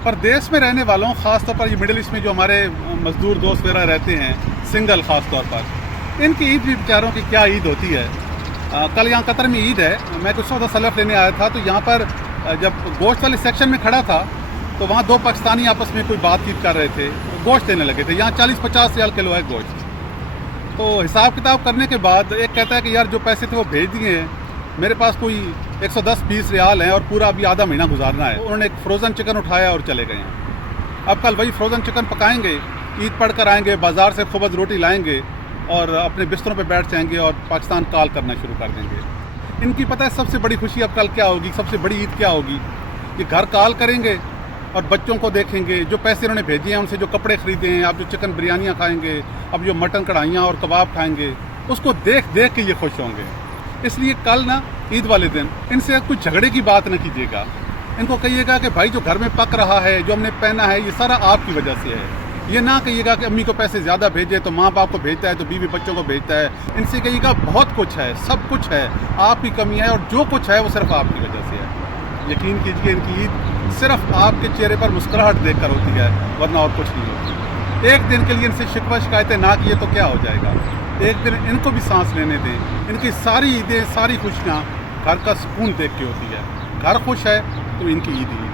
परदेश में रहने वालों, ख़ास तौर पर ये मिडिल ईस्ट में जो हमारे मज़दूर दोस्त वगैरह रहते हैं, सिंगल ख़ास तौर पर, इनकी ईद भी बेचारों की क्या ईद होती है। कल यहाँ कतर में ईद है, मैं कुछ सौदा सलफ लेने आया था, तो यहाँ पर जब गोश्त वाले सेक्शन में खड़ा था तो वहाँ दो पाकिस्तानी आपस में कोई बातचीत कर रहे थे, गोश्त देने लगे थे। यहाँ 40-50 रियाल किलो है गोश्त। तो हिसाब किताब करने के बाद एक कहता है कि यार जो पैसे थे वो भेज दिए हैं, मेरे पास कोई 110-20 रियाल हैं और पूरा अभी आधा महीना गुजारना है। उन्होंने एक फ्रोज़न चिकन उठाया और चले गए हैं। अब कल वही फ्रोज़न चिकन पकाएंगे, ईद पढ़ कर आएंगे, बाज़ार से खुबज़ रोटी लाएंगे और अपने बिस्तरों पे बैठ जाएंगे और पाकिस्तान कॉल करना शुरू कर देंगे। इनकी पता है सबसे बड़ी खुशी अब कल क्या होगी, सबसे बड़ी ईद क्या होगी, कि घर कॉल करेंगे और बच्चों को देखेंगे, जो पैसे उन्होंने भेजे हैं उनसे जो कपड़े ख़रीदे हैं, अब जो चिकन बिरयानियाँ खाएंगे, अब जो मटन कढ़ाइयाँ और कबाब खाएंगे, उसको देख देख के ये खुश होंगे। इसलिए कल ना ईद वाले दिन इनसे कुछ झगड़े की बात न कीजिएगा। इनको कहिएगा कि भाई जो घर में पक रहा है, जो हमने पहना है, ये सारा आपकी वजह से है। ये ना कहिएगा कि अम्मी को पैसे ज़्यादा भेजे तो माँ बाप को भेजता है तो बीवी बच्चों को भेजता है। इनसे कहिएगा बहुत कुछ है, सब कुछ है, आपकी कमी है और जो कुछ है वो सिर्फ आपकी वजह से है। यकीन कीजिए इनकी ईद सिर्फ आपके चेहरे पर मुस्कुराहट देखकर होती है, वरना और कुछ नहीं होती। एक दिन के लिए इनसे शिकवा शिकायतें ना किए तो क्या हो जाएगा। एक दिन इनको भी सांस लेने दें। इनकी सारी ईदें, सारी खुशियाँ घर का सुकून देख के होती है। घर खुश है तो इनकी ईद ही